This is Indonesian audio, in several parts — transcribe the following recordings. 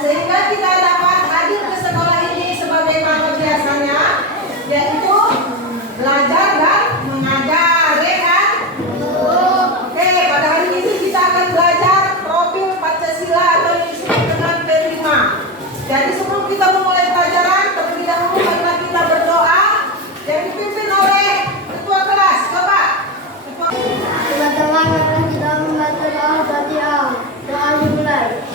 sehingga kita dapat hadir ke sekolah ini sebagaimana biasanya, yaitu belajar dan mengajar, ya kan? Oke, pada hari ini kita akan belajar profil Pancasila atau yang disebut dengan P5. Jadi sebelum kita memulai pelajaran, terlebih dahulu marilah kita berdoa yang dipimpin oleh ketua kelas. Coba. Teman-teman, mari kita membaca doa Fatihah. Doa dimulai.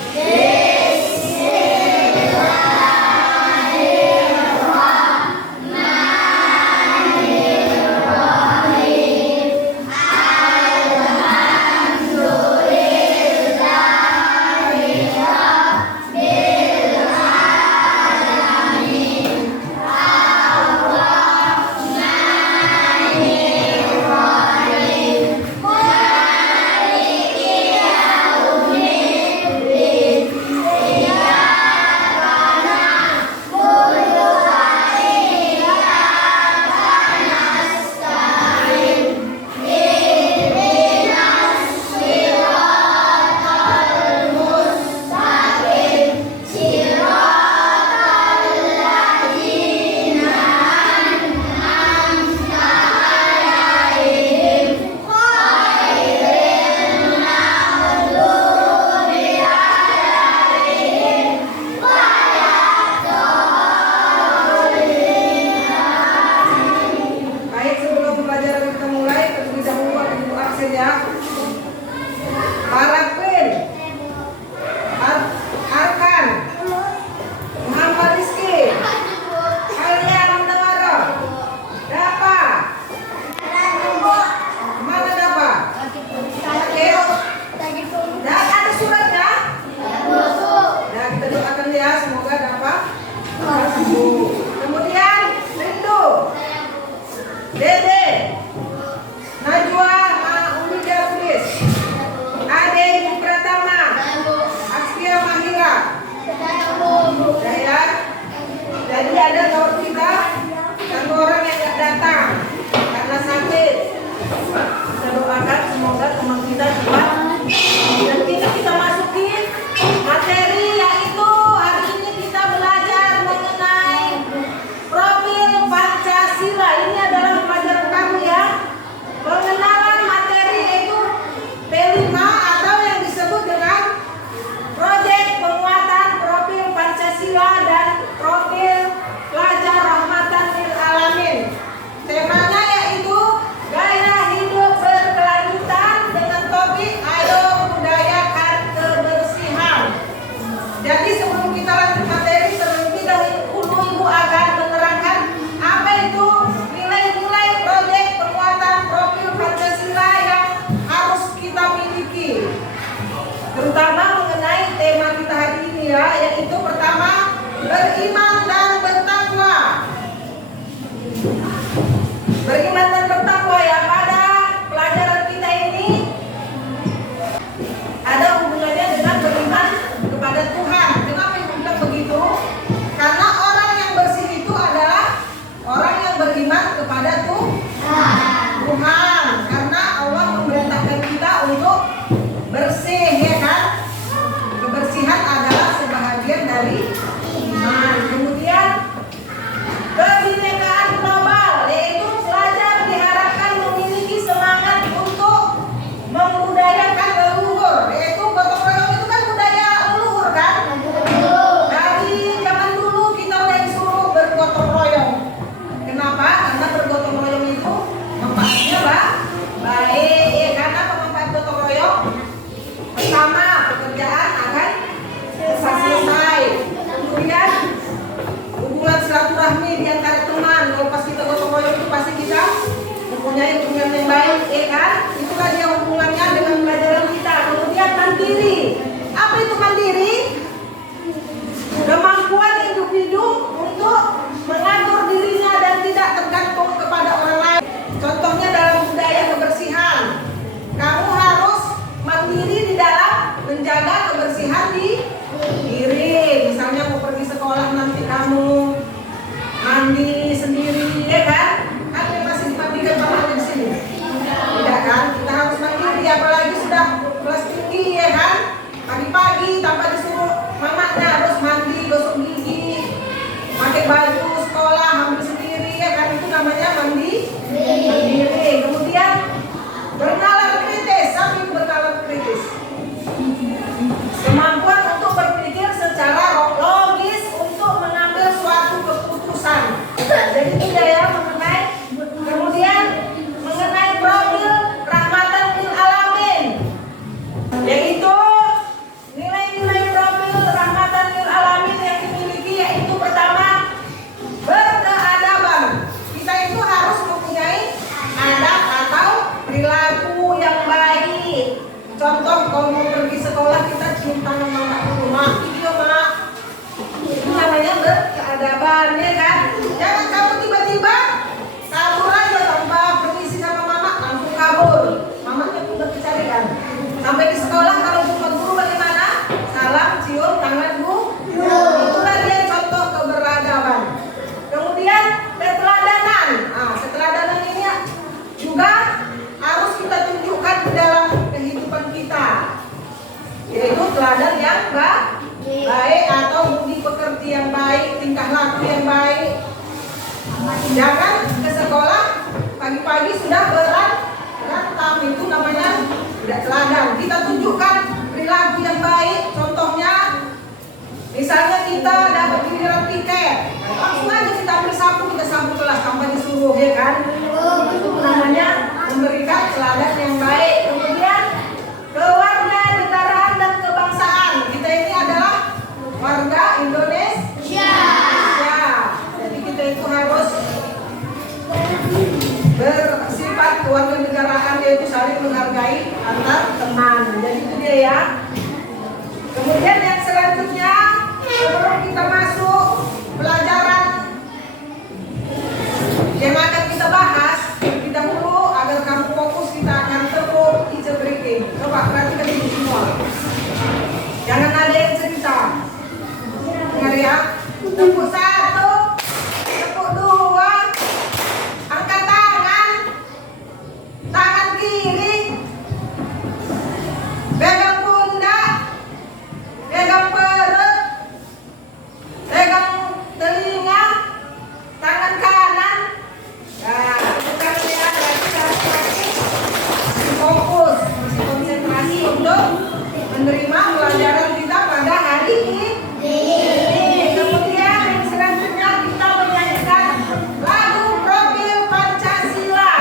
Kemudian Rindu, Dede, Najwa, Umi Darwis, Ade Ibu Pratama, Aksira Mahira. Sudah ya. Jadi ada kawan kita, satu orang yang tidak datang karena sakit. Kita doakan semoga teman kita cepat. Dan kita masukin materi, yaitu hari ini kita belajar mengenai profil Pancasila. Ini adalah pelajaran kamu ya. Pengenalan materi yaitu P5 atau yang disebut dengan proyek penguatan profil Pancasila dan profil pelajar rahmatan lil alamin. Temanya yaitu gaya hidup berkelanjutan dengan topik ayo budayakan kebersihan. Jadi sebelum kita lanjut materi, terlebih dahulu Ibu akan menerangkan apa itu nilai-nilai proyek penguatan profil Pancasila yang harus kita miliki. Terutama mengenai tema kita hari ini ya, yaitu pertama, beriman dan bertakwa. Beriman dan bertakwa ya, pada pelajaran kita ini ada hubungannya dengan beriman kepada Tuhan. Kenapa Ibu bilang begitu? Karena orang yang bersih itu adalah orang yang beriman kepada Tuhan. Karena Allah memerintahkan kita untuk bersih, ya kan? Kebersihan adalah sebahagian dari iman. Contoh kalau mau pergi sekolah kita cium tangan mama dulu, mak. Video mak. Itu namanya berkeadaban, ya kan? Jangan kamu tiba-tiba kabur aja tanpa permisi sama mama, langsung kabur. Mamanya udah kecarian. Sampai di sekolah kalau jumpa guru bagaimana? Salam, cium tangan bu. Itulah dia contoh keberadaban. Kemudian keteladanan. Nah, keteladanan ini juga harus kita tunjukkan di dalam kehidupan kita, yaitu teladan yang baik atau budi pekerti yang baik, tingkah laku yang baik. Jangan ke sekolah pagi-pagi sudah berantem, itu namanya tidak teladan. Kita tunjukkan perilaku yang baik. Contohnya, misalnya kita dapat giliran piket, langsung aja kita ambil sapu, kita sapu kelas tanpa disuruh, ya kan? Itu namanya memberikan teladan yang baik. Kemudian kewarganegaraan dan kebangsaan. Kita ini adalah warga Indonesia. Jadi kita itu harus bersifat kewarganegaraan, yaitu saling menghargai antar teman. Jadi itu dia ya. Kemudian yang selanjutnya, sebelum kita masuk pelajaran yang akan kita bahas, terlebih dahulu agar kamu fokus, kita akan tepuk teacher briefing. Coba perhatikan ini semua. Jangan ada yang cerita. Dengar ya. Tepuk 1, tepuk 2, angkat tangan, tangan kiri, pegang pundak, pegang perut, pegang telinga, tangan kanan. Nah, itu kan ya, berarti harus masih fokus, masih konsentrasi untuk menerima pelajaran kita pada hari ini. Kemudian yang selanjutnya kita menyanyikan lagu Profil Pancasila.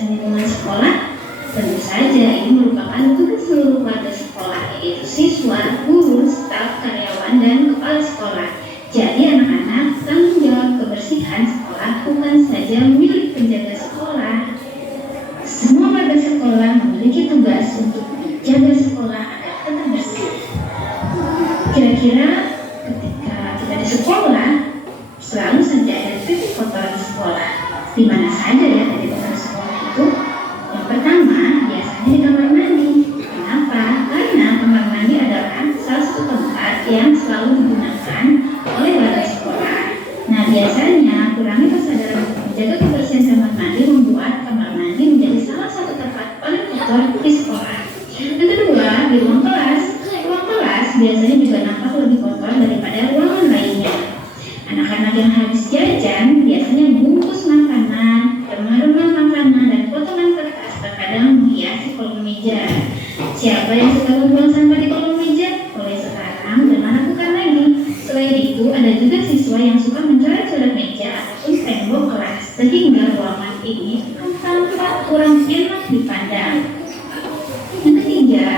kebersihan lingkungan sekolah? Tentu saja ini merupakan tugas seluruh warga sekolah, yaitu siswa, guru, staf, karyawan, dan kepala sekolah. Jadi anak-anak, tanggung jawab kebersihan sekolah bukan saja milik penjaga sekolah. Semua warga sekolah memiliki tugas untuk menjaga sekolah agar tetap bersih. Kira-kira ketika kita di sekolah, selalu saja ada titik kotor di sekolah. Di mana saja ya titik kotor di sekolah itu? Yang pertama, biasanya di kamar mandi. Kenapa? Karena kamar mandi adalah salah satu tempat yang selalu digunakan oleh warga sekolah. Nah, biasanya kurangnya kesadaran untuk menjaga kebersihan kamar mandi membuat kamar mandi menjadi salah satu tempat paling kotor di sekolah. Yang kedua, di ruang kelas. Ruang kelas biasanya juga nampak lebih kotor daripada ruangan lainnya. Anak-anak yang habis jajan biasanya bungkus makanan, remah-remah makanan, dan potongan kertas terkadang menghiasi kolom meja. Siapa yang suka membuang sampah di kolom meja? Mulai sekarang jangan lakukan lagi. Selain itu, ada juga siswa yang suka mencoret-coret meja ataupun tembok kelas, sehingga ruangan ini tampak kurang enak dipandang. Yang ketiga,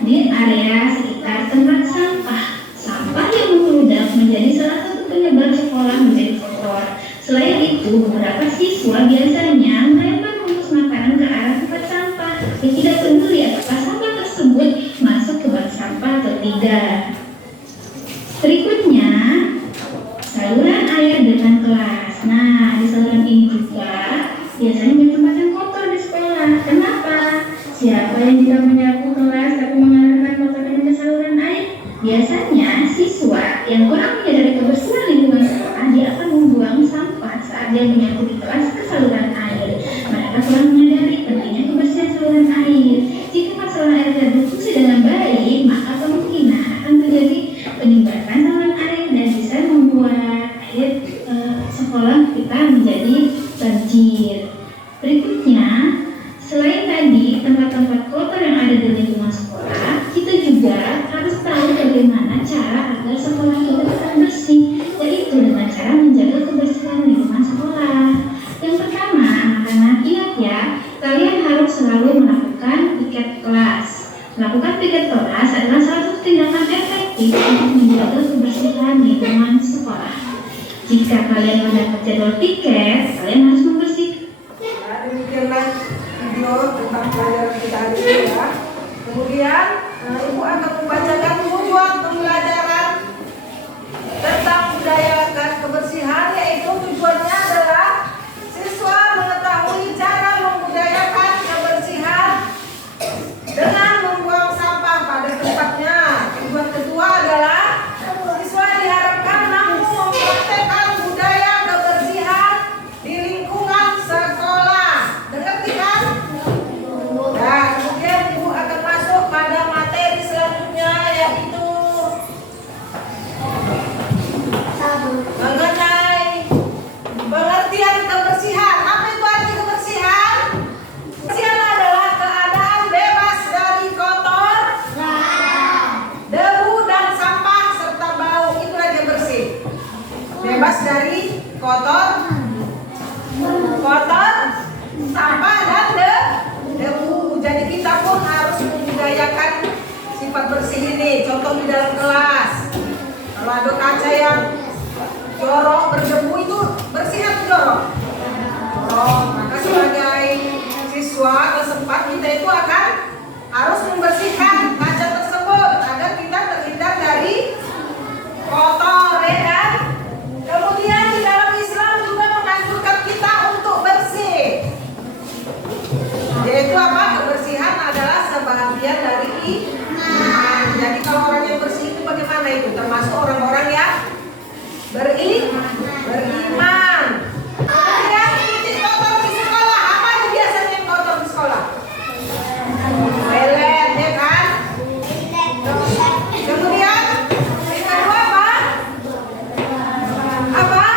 di area sekitar tempat sampah. Sampah yang membludak menjadi salah satu penyebab sekolah menjadi kotor. Selain itu, beberapa siswa biasanya melempar bungkus makanan ke arah tempat sampah, tapi tidak peduli apakah sampah tersebut masuk ke bak sampah atau tidak. Berikutnya, saluran air depan kelas. Nah, di saluran ini juga biasanya menjadi tempat yang kotor di sekolah. Kenapa? Siapa yang tidak menyapu kelas tapi mengarahkan kotoran ke saluran air? Biasanya siswa yang kurang menyadari kebersihan lingkungan sekolah, dia akan membuang sampah saat dia menyapu di kelas ke saluran air. Mereka kurang menyadari pentingnya kebersihan saluran air. Jika saluran air tidak berfungsi dengan baik, maka kemungkinan akan terjadi peningkatan saluran air dan bisa membuat air sekolah kita menjadi banjir. Berikutnya, selain tadi tempat-tempat kotor yang ada di lingkungan sekolah, kita juga harus tahu bagaimana cara agar sekolah kita tetap bersih, yaitu dengan cara menjaga kebersihan lingkungan sekolah. Yang pertama, anak-anak ingat ya, kalian harus selalu melakukan piket kelas. Melakukan piket kelas adalah salah satu tindakan efektif untuk menjaga kebersihan lingkungan sekolah. Jika kalian mendapat jadwal piket, kalian harus membersihkan. Nah, demikianlah video tentang pelajaran kita hari ini ya. Kemudian Ibu akan membacakan tujuan pembelajaran tentang budaya dan kebersihan, yaitu tujuannya adalah siswa mengetahui cara membudayakan kebersihan dengan membuang sampah pada tempatnya. Tujuan kedua adalah siswa diharapkan mampu mempraktekkan budaya kebersihan di lingkungan sekolah. Mengerti kan? Nah, kemudian Ibu akan masuk pada materi selanjutnya, yaitu mengenai pengertian kebersihan. Apa itu arti kebersihan? Kebersihan adalah keadaan bebas dari kotor, debu dan sampah serta bau. Itu aja bersih. Bebas dari kotor, sampah dan debu. Jadi kita pun harus membudayakan sifat bersih ini. Contoh di dalam kelas, kalau ada kaca yang jorok berdebu itu bersih atau jorok? Jorok. Maka sebagai siswa kelas 4 kita itu akan harus membersihkan kaca tersebut agar kita terhindar dari kotor, ya kan? Kemudian di dalam Islam juga menganjurkan kita untuk bersih. Yaitu apa? Kebersihan adalah sebagian dari iman. Jadi kalau orang yang bersih itu bagaimana itu? Termasuk orang-orang yang beriman. Kemudian titik kotor di sekolah. Apa itu biasanya yang kotor di sekolah? Toilet, ya kan? Kemudian yang kedua apa?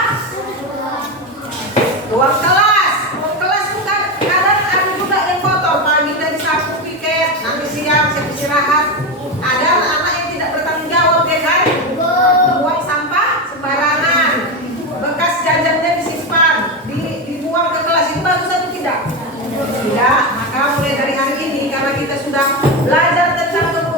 Ruang kelas. Ruang kelas juga kadang ada juga yang kotor. Pagi dari sapu piket, nanti siang istirahat. Ada anak-anak yang tidak bertanggung jawab, ya kan? Buang sampah sembarangan. Bekas jajannya disimpan, dibuang ke kelas. Itu bagus atau tidak? sudah belajar tentang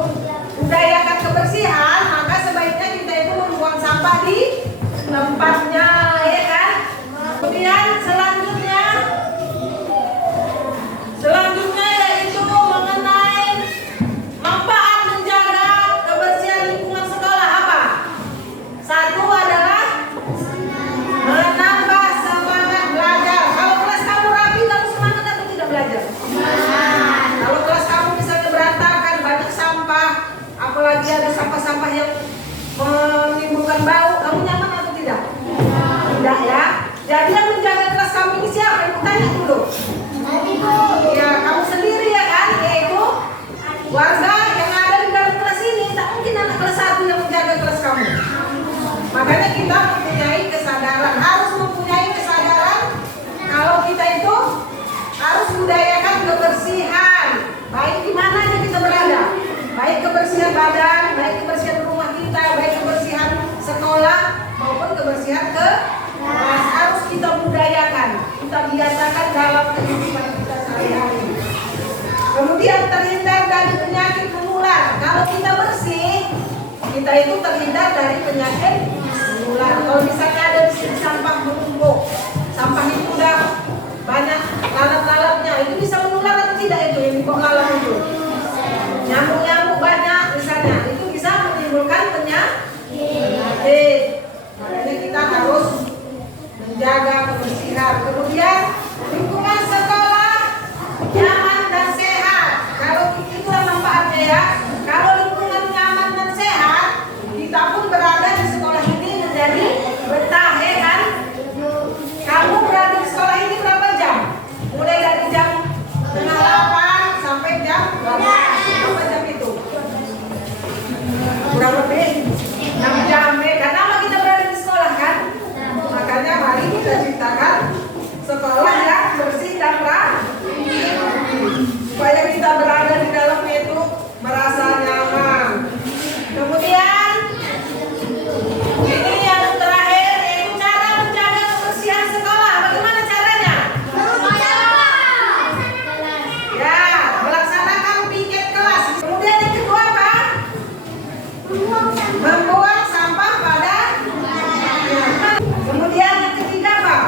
budayakan kebersihan, maka sebaiknya kita itu membuang sampah di tempatnya, ya kan? Kemudian selanjutnya yaitu mengenai manfaat menjaga kebersihan lingkungan sekolah apa? Satu adalah menambah semangat belajar. Kalau kelas kamu rapi, kamu semangat atau tidak belajar? Kalau kelas kamu misalnya berantakan, banyak sampah, apalagi ada sampah-sampah yang menimbulkan bau, kamu nyaman atau tidak? Tidak ya. Jadi yang menjaga kelas kamu ini siapa? Ibu tanya dulu. Ya kamu sendiri ya kan, yaitu warga yang ada di dalam kelas ini. Tak mungkin anak kelas 1 yang menjaga kelas kamu. Makanya kita harus mempunyai kesadaran kalau kita itu harus budayakan kebersihan. Baik di mana aja kita berada, baik kebersihan badan, baik kebersihan rumah kita, baik kebersihan sekolah maupun kebersihan kelas, harus kita budayakan, kita biasakan dalam kehidupan kita sehari-hari. Kemudian terhindar dari penyakit menular. Kalau kita bersih, kita itu terhindar dari penyakit menular. Kalau misalnya ada di sini sampah menumpuk, sampah itu udah banyak lalat-lalatnya, itu bisa menular atau tidak itu yang dibawa lalat itu? Nyamuk-nyamuk banyak misalnya, itu bisa menimbulkan penyakit. Makanya kita harus menjaga kebersihan. Kemudian lingkungan sekolah nyaman dan sehat. Kalau itulah manfaatnya ya. Kalau lingkungan nyaman dan sehat, kita pun berada di sekolah ini menjadi betah, ya kan? Kamu berada di sekolah ini berapa jam? Mulai dari jam setengah 8 sampai jam 12. Berapa jam itu? Kurang lebih 6 jam. Karena kita berada di sekolah kan? Makanya mari kita ciptakan sekolah yang bersih dan rapi, supaya kita berada di dalamnya itu merasa nyaman. Kemudian ini yang terakhir, yaitu cara menjaga kebersihan sekolah. Bagaimana caranya? Ya, melaksanakan piket kelas. Kemudian yang kedua apa? Membuang sampah pada tempatnya. Kemudian yang ketiga apa?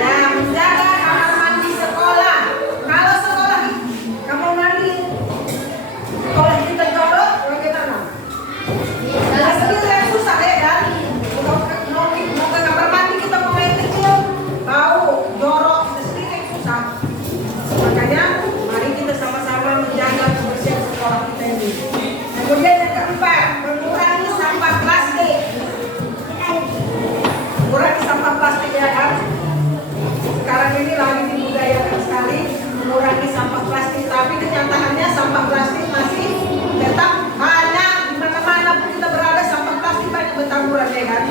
Ya, menjaga kamar mandi sekolah. Kalau sekolah kamar mandi sekolah kita jorok, bagaimana? Nah, sendiri yang susah ya kan? Mau ke kamar mandi kita mau yang kecil, bau, jorok, kita sendiri yang susah. Makanya mari kita sama-sama menjaga kebersihan sekolah kita ini. Kemudian yang keempat, mengurangi sampah plastik. Mengurangi sampah plastik ya kan? Sekarang ini lagi dibudayakan sekali mengurangi sampah plastik, tapi kenyataannya sampah plastik masih tetap banyak di mana-mana pun kita berada, sampah plastik banyak bertaburan ya kan?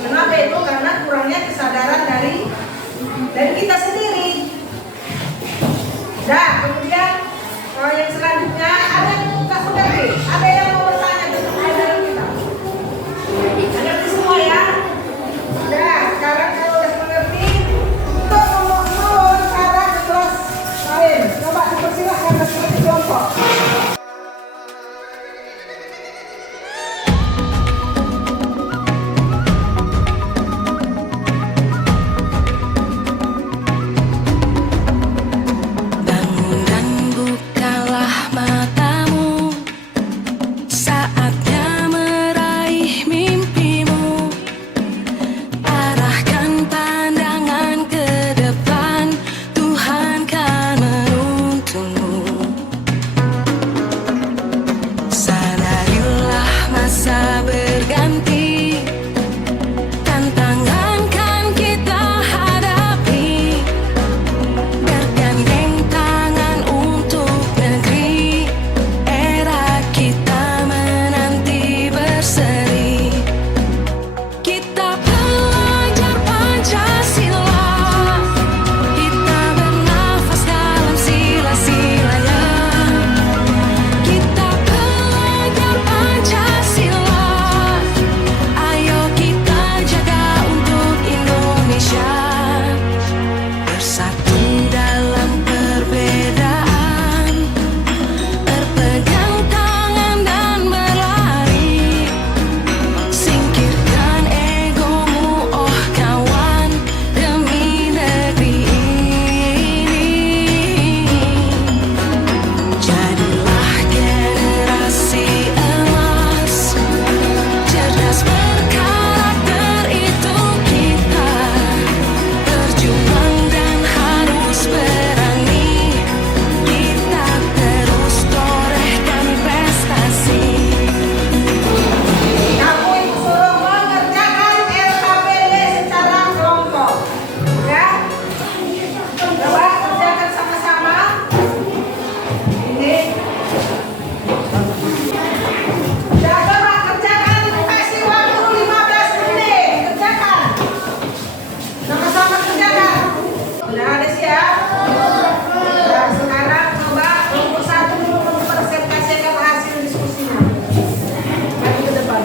Kenapa itu? Karena kurangnya kesadaran dari kita sendiri. Nah, kemudian yang selanjutnya ada yang nggak mengerti, ada yang mau bertanya tentang pelajaran kita. Mengerti semua ya? Nah, sekarang kalau udah mengerti, untuk mau cara ke kelas lain, coba dipersilahkan seperti kelompok. Bangun ya? Nah, sekarang coba kelompok 1 dulu mempresentasikan hasil diskusinya. Maju ke depan.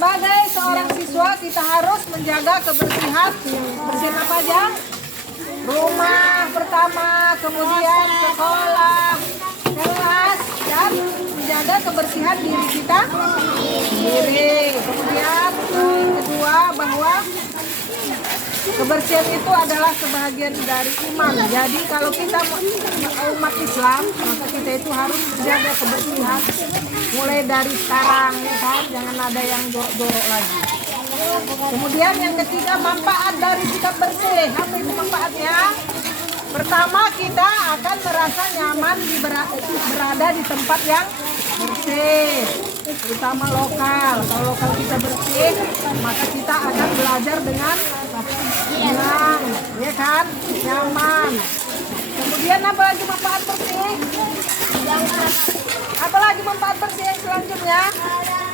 sebagai seorang siswa kita harus menjaga kebersihan. Bersihin apa aja? Rumah pertama, kemudian sekolah, kelas, dan menjaga kebersihan diri kita sendiri. Kemudian yang kedua bahwa kebersihan itu adalah sebahagian dari iman. Jadi kalau kita umat Islam, maka kita itu harus menjaga kebersihan mulai dari sekarang, ya kan? Jangan ada yang jorok-jorok lagi. Kemudian yang ketiga, manfaat dari sikap bersih. Apa itu manfaatnya? Pertama, kita akan merasa nyaman berada di tempat yang bersih, terutama lokal. Kalau lokal kita bersih, maka kita akan belajar dengan tenang, ya kan? Nyaman. Kemudian apa lagi manfaat bersih? Apa lagi manfaat bersih yang selanjutnya?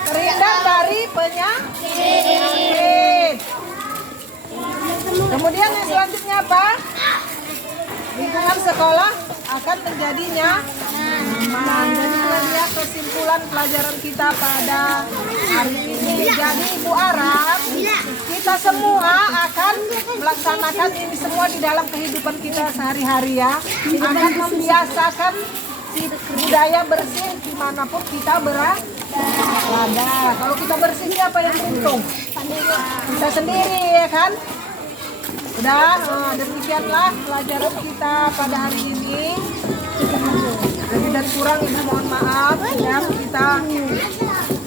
Terhindar dari penyakit. Kemudian yang selanjutnya apa? Lingkungan sekolah akan menjadinya aman. Jadi ya kesimpulan pelajaran kita pada hari ini. Jadi Ibu harap kita semua akan melaksanakan ini semua di dalam kehidupan kita sehari-hari ya. Akan membiasakan budaya bersih dimanapun kita berada. Kalau kita bersih siapa yang untung? Kita sendiri ya kan? Udah, demikianlah pelajaran kita pada hari ini. Lebih dan kurang Ibu mohon maaf ya. Kita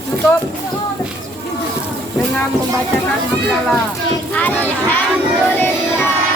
tutup dengan membacakan hamdalah. Alhamdulillah.